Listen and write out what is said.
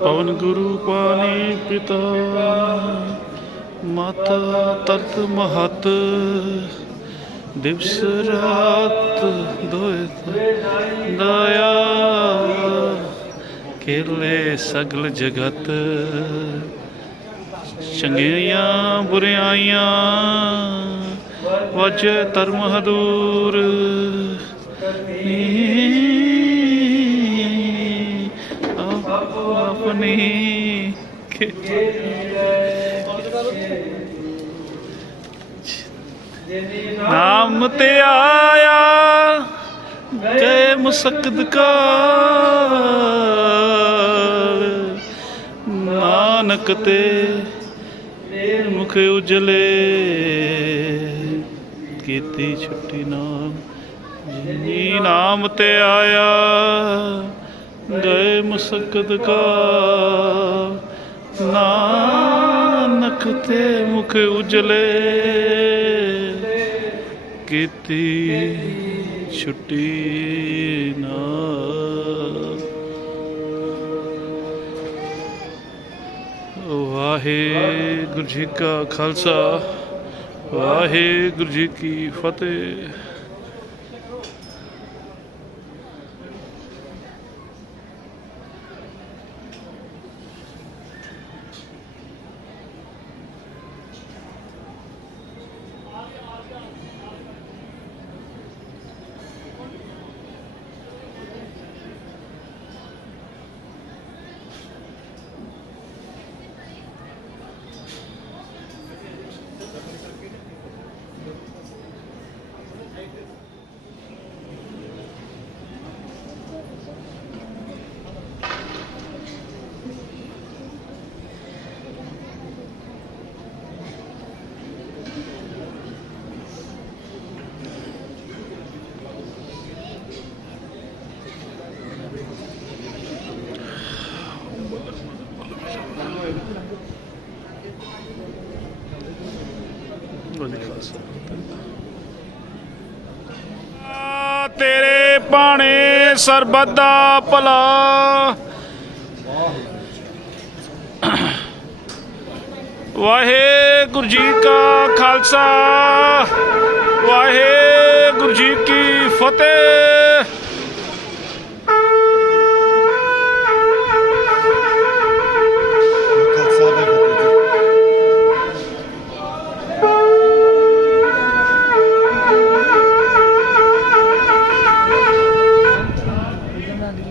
ਪਵਨ ਗੁਰੂ ਪਾਣੀ ਪਿਤਾ, ਮਾਤਾ ਤਰਤ ਮਹਤ, ਦਿਵਸ ਰਾਤ ਦੋਇ ਦਇਆ ਕੇਲੇ ਸਗਲ ਜਗਤ ਚੰਗਿਆਈਆਂ ਬੁਰਿਆਈਆਂ, ਵਜ ਧਰਮ ਹਦੂਰ ਆਪੋ ਆਪਣੀ ਨਾਮ ਤੇ ਆਇਆ ਕੇ ਮੁਸਕਦ ਕਾਲ। ਨਾਨਕ ਤੇ ਮੁਖ ਉਜਲੇ ਕੀਤੀ ਛੁੱਟੀ ਨਾਮ। ਜੀ ਨਾਮ ਤੇ ਆਇਆ ਗਏ ਮੁਸਕਦ ਕਾ। ਨਾਨਕ ਤੇ ਮੁਖ ਉਜਲੇ। ਕੀਤੀ ਛੁੱਟੀ ਨਾ। ਵਾਹਿਗੁਰੂ ਜੀ ਕਾ ਖਾਲਸਾ। ਵਾਹਿਗੁਰੂ ਜੀ ਕੀ ਫਤਿਹ। ਵਾਹਿਗੁਰੂ ਖਾਲਸਾ ਤੇਰੇ ਬਾਣੇ ਸਰਬਤ ਦਾ ਭਲਾ। ਵਾਹਿਗੁਰੂ ਜੀ ਕਾ ਖਾਲਸਾ। ਵਾਹਿਗੁਰੂ ਜੀ ਕੀ ਫਤਿਹ।